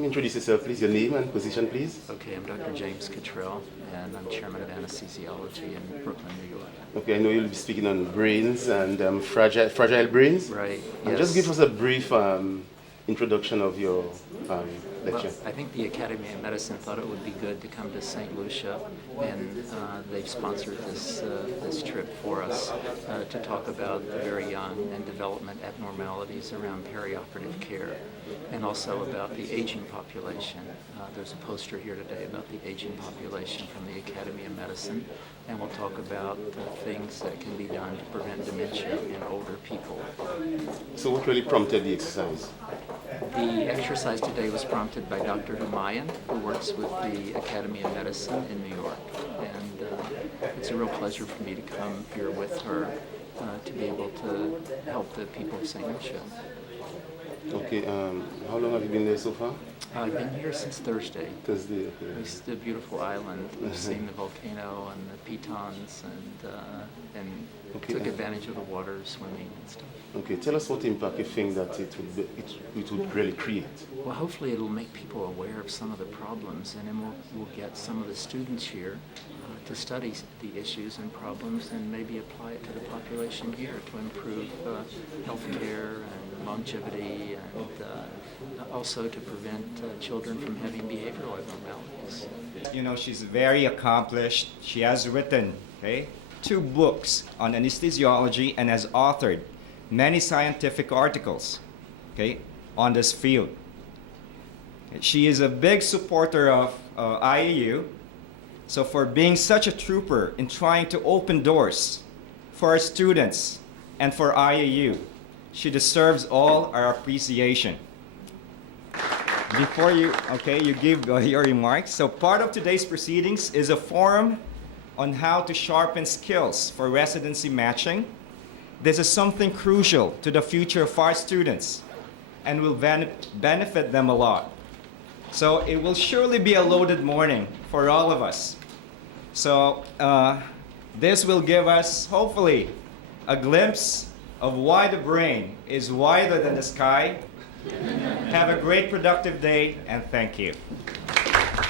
introduce yourself, please, your name and position, please. Okay, I'm Dr. James Cottrell, and I'm chairman of anesthesiology in Brooklyn, New York. Okay, I know you'll be speaking on brains and fragile brains. Right, And yes. just give us a brief introduction of your lecture. Well, I think the Academy of Medicine thought it would be good to come to St. Lucia, and they've sponsored this trip for us to talk about the very young and development abnormalities around perioperative care, and also about the aging population. There's a poster here today about the aging population from the Academy of Medicine, and we'll talk about things that can be done to prevent dementia in older people. So what really prompted the exercise? The exercise today was prompted by Dr. Humayun, who works with the Academy of Medicine in New York. And it's a real pleasure for me to come here with her to be able to help the people of St. Lucia. Okay, how long have you been there so far? I've been here since Thursday. Thursday, okay. It's the beautiful island. We've seen the volcano and the pitons and Okay. took advantage of the water, swimming and stuff. Okay, tell us what impact you think that it would really create. Well, hopefully it'll make people aware of some of the problems, and then we'll get some of the students here to study the issues and problems and maybe apply it to the population here to improve health care and longevity, and also to prevent children from having behavioral abnormalities. You know, she's very accomplished. She has written, 2 books on anesthesiology and has authored many scientific articles, on this field. She is a big supporter of IAU. So for being such a trooper in trying to open doors for our students and for IAU, she deserves all our appreciation. Before you give your remarks, so part of today's proceedings is a forum on how to sharpen skills for residency matching. This is something crucial to the future of our students and will benefit them a lot. So it will surely be a loaded morning for all of us. So this will give us, hopefully, a glimpse of why the brain is wider than the sky. Have a great productive day, and thank you.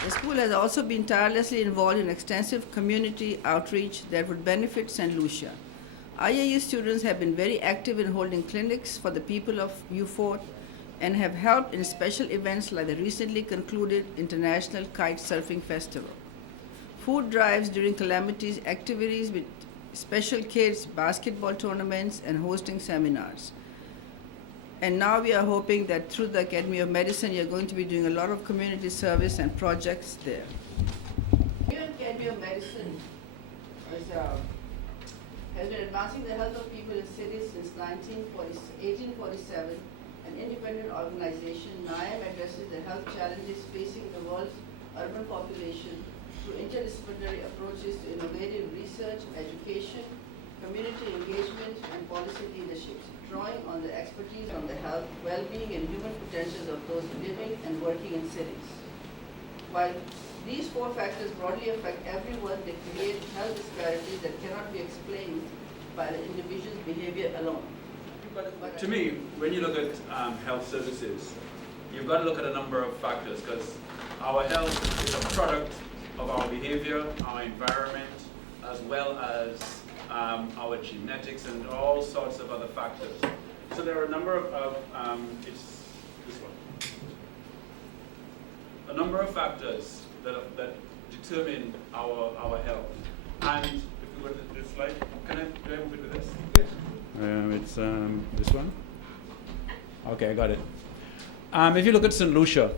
The school has also been tirelessly involved in extensive community outreach that would benefit St. Lucia. IAU students have been very active in holding clinics for the people of Beaufort and have helped in special events like the recently concluded International Kite Surfing Festival. Food drives during calamities, activities with special kids, basketball tournaments, and hosting seminars. And now we are hoping that through the Academy of Medicine, you're going to be doing a lot of community service and projects there. Here at Academy of Medicine has been advancing the health of people in cities since 1847. An independent organization, NIAM addresses the health challenges facing the world's urban population through interdisciplinary approaches to innovative research, education, community engagement, and policy leadership, drawing on the expertise on the health, well-being, and human potentials of those living and working in cities. While these 4 factors broadly affect everyone, they create health disparities that cannot be explained by the individual's behavior alone. But to me, when you look at health services, you've got to look at a number of factors, because our health is a product of our behavior, our environment, as well as our genetics and all sorts of other factors. So there are a number of it's this one. A number of factors that determine our health. And if we go to this slide, do I move it with this? Yes. It's this one. Okay, I got it. If you look at St. Lucia,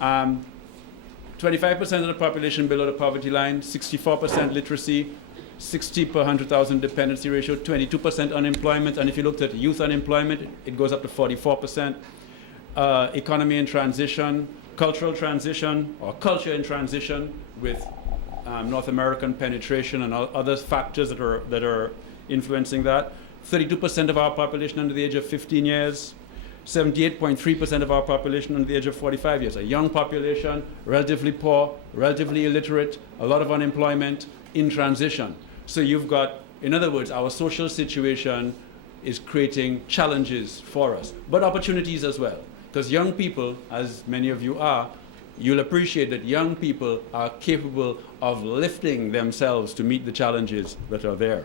25% of the population below the poverty line, 64% literacy, 60 per 100,000 dependency ratio, 22% unemployment, and if you looked at youth unemployment, it goes up to 44%. Economy in transition, cultural transition, or culture in transition with North American penetration and other factors that are influencing that. 32% of our population under the age of 15 years, 78.3% of our population under the age of 45 years. A young population, relatively poor, relatively illiterate, a lot of unemployment, in transition. So you've got, in other words, our social situation is creating challenges for us, but opportunities as well. Because young people, as many of you are, you'll appreciate that young people are capable of lifting themselves to meet the challenges that are there.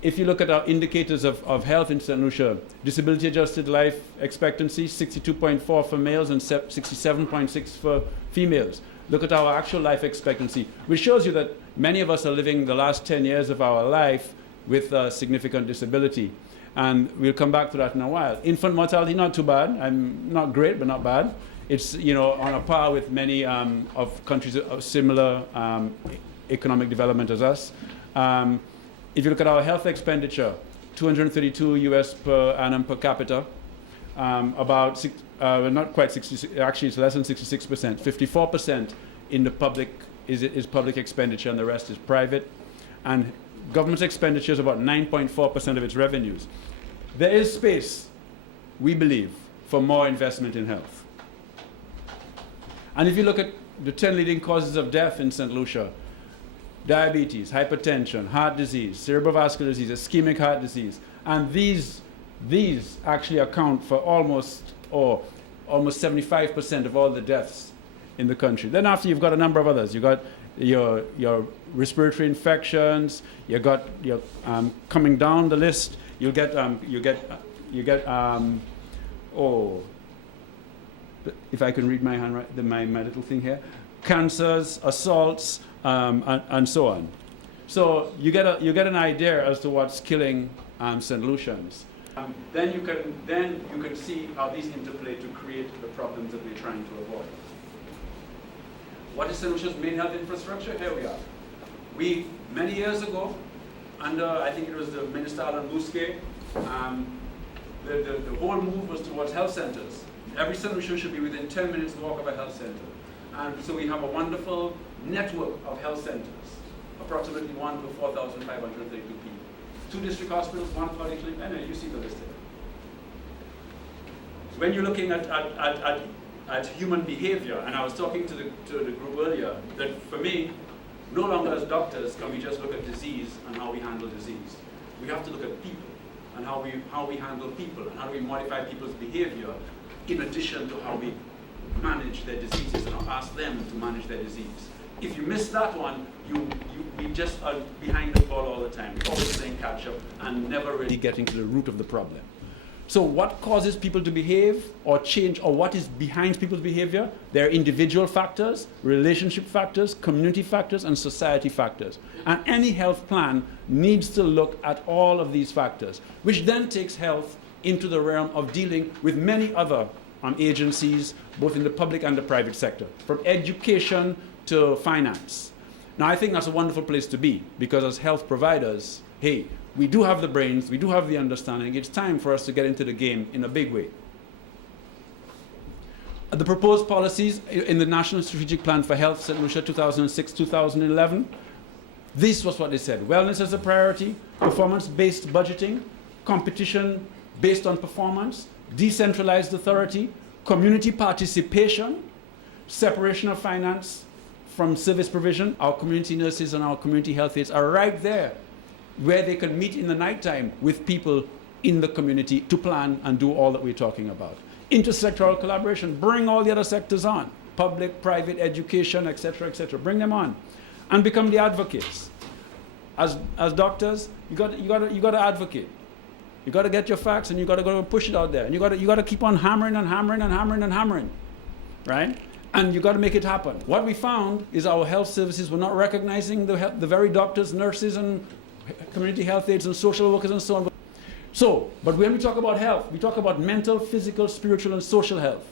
If you look at our indicators of health in St. Lucia, disability adjusted life expectancy, 62.4 for males and 67.6 for females. Look at our actual life expectancy, which shows you that many of us are living the last 10 years of our life with significant disability. And we'll come back to that in a while. Infant mortality, not too bad. Not great, but not bad. It's on a par with many of countries of similar economic development as us. If you look at our health expenditure, 232 US per annum per capita, not quite 60, actually it's less than 66%. 54% in the public is public expenditure and the rest is private. And government expenditure is about 9.4% of its revenues. There is space, we believe, for more investment in health. And if you look at the 10 leading causes of death in St. Lucia, diabetes, hypertension, heart disease, cerebrovascular disease, ischemic heart disease, and these actually account for almost 75% of all the deaths in the country. Then after you've got a number of others. You've got your respiratory infections. You've got coming down the list. You get if I can read my handwriting, my little thing here, cancers, assaults, and so on. So you get an idea as to what's killing St. Lucians. Then you can see how these interplay to create the problems that we're trying to avoid. What is St. Lucia's main health infrastructure? Here we are. Many years ago, under I think it was the Minister Alan Bousquet, the whole move was towards health centers. Every St. Lucian should be within 10 minutes walk of a health center. And so we have a wonderful network of health centers, approximately 1 to 4,532 people. 2 district hospitals, 1 polyclinic, and you see the list there. So when you're looking at human behavior, and I was talking to the group earlier, that for me, no longer as doctors can we just look at disease and how we handle disease. We have to look at people and how we handle people and how do we modify people's behavior in addition to how we manage their diseases and ask them to manage their disease. If you miss that one, we just are behind the ball all the time, always playing catch up and never really getting to the root of the problem. So what causes people to behave or change, or what is behind people's behavior? There are individual factors, relationship factors, community factors, and society factors. And any health plan needs to look at all of these factors, which then takes health into the realm of dealing with many other agencies, both in the public and the private sector, from education to finance. Now, I think that's a wonderful place to be, because as health providers, hey, we do have the brains, we do have the understanding. It's time for us to get into the game in a big way. The proposed policies in the National Strategic Plan for Health, St. Lucia 2006-2011, this was what they said. Wellness as a priority, performance-based budgeting, competition based on performance, decentralized authority, community participation, separation of finance from service provision. Our community nurses and our community health aides are right there, where they can meet in the nighttime with people in the community to plan and do all that we're talking about. Intersectoral collaboration, bring all the other sectors on, public, private, education, etc., bring them on, and become the advocates. As doctors, you got to advocate. You got to get your facts, and you got to go and push it out there, and you got to keep on hammering and hammering and hammering and hammering, right? And you got to make it happen. What we found is our health services were not recognizing the very doctors, nurses, and community health aides and social workers and so on. So, but when we talk about health, we talk about mental, physical, spiritual, and social health.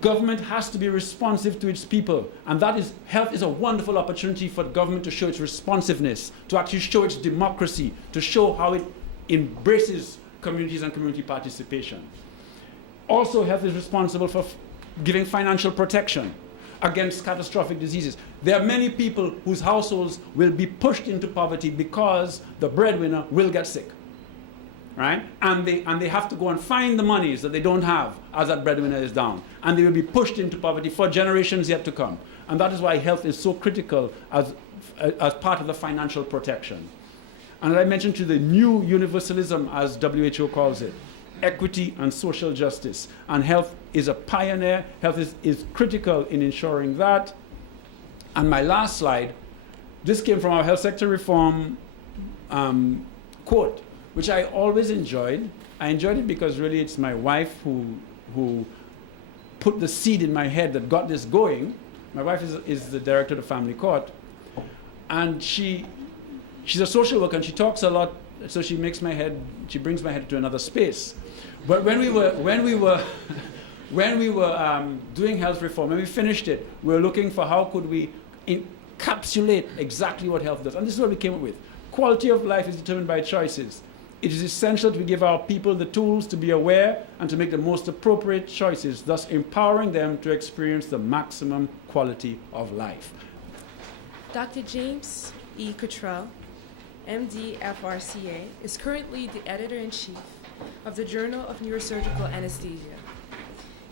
Government has to be responsive to its people, and health is a wonderful opportunity for government to show its responsiveness, to actually show its democracy, to show how it embraces communities and community participation. Also, health is responsible for giving financial protection against catastrophic diseases. There are many people whose households will be pushed into poverty because the breadwinner will get sick, right? And they have to go and find the monies that they don't have as that breadwinner is down. And they will be pushed into poverty for generations yet to come. And that is why health is so critical as part of the financial protection. And I mentioned to the new universalism, as WHO calls it. equity, and social justice. And health is a pioneer. Health is critical in ensuring that. And my last slide, this came from our health sector reform quote, which I always enjoyed. I enjoyed it because really it's my wife who put the seed in my head that got this going. My wife is the director of the family court. And she's a social worker and she talks a lot, so she brings my head to another space. But when we were doing health reform, when we finished it, we were looking for how could we encapsulate exactly what health does. And this is what we came up with. Quality of life is determined by choices. It is essential that we give our people the tools to be aware and to make the most appropriate choices, thus empowering them to experience the maximum quality of life. Dr. James E. Cottrell, MD, FRCA, is currently the editor-in-chief of the Journal of Neurosurgical Anesthesia.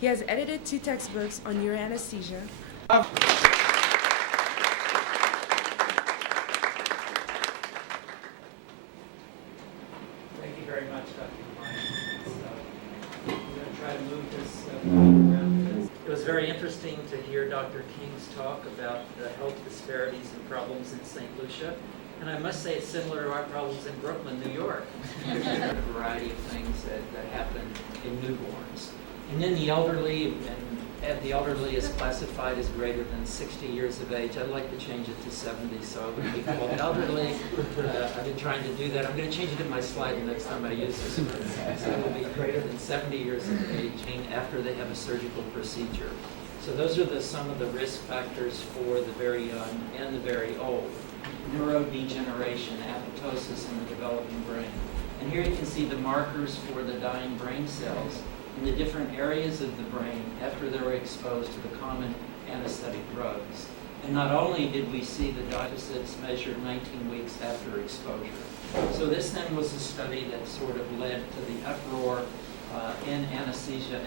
He has edited 2 textbooks on neuroanesthesia. Thank you very much, Dr. Klein. I'm going to try to move this around. It was very interesting to hear Dr. King's talk about the health disparities and problems in St. Lucia. And I must say it's similar to our problems in Brooklyn, New York. There's a variety of things that happen in newborns. And then the elderly, and the elderly is classified as greater than 60 years of age. I'd like to change it to 70, so it would be called elderly. I've been trying to do that. I'm going to change it in my slide the next time I use this. So it will be greater than 70 years of age after they have a surgical procedure. So those are some of the risk factors for the very young and the very old. Neurodegeneration, apoptosis in the developing brain. And here you can see the markers for the dying brain cells in the different areas of the brain after they were exposed to the common anesthetic drugs. And not only did we see the deficits measured 19 weeks after exposure. So this then was a study that sort of led to the uproar in anesthesia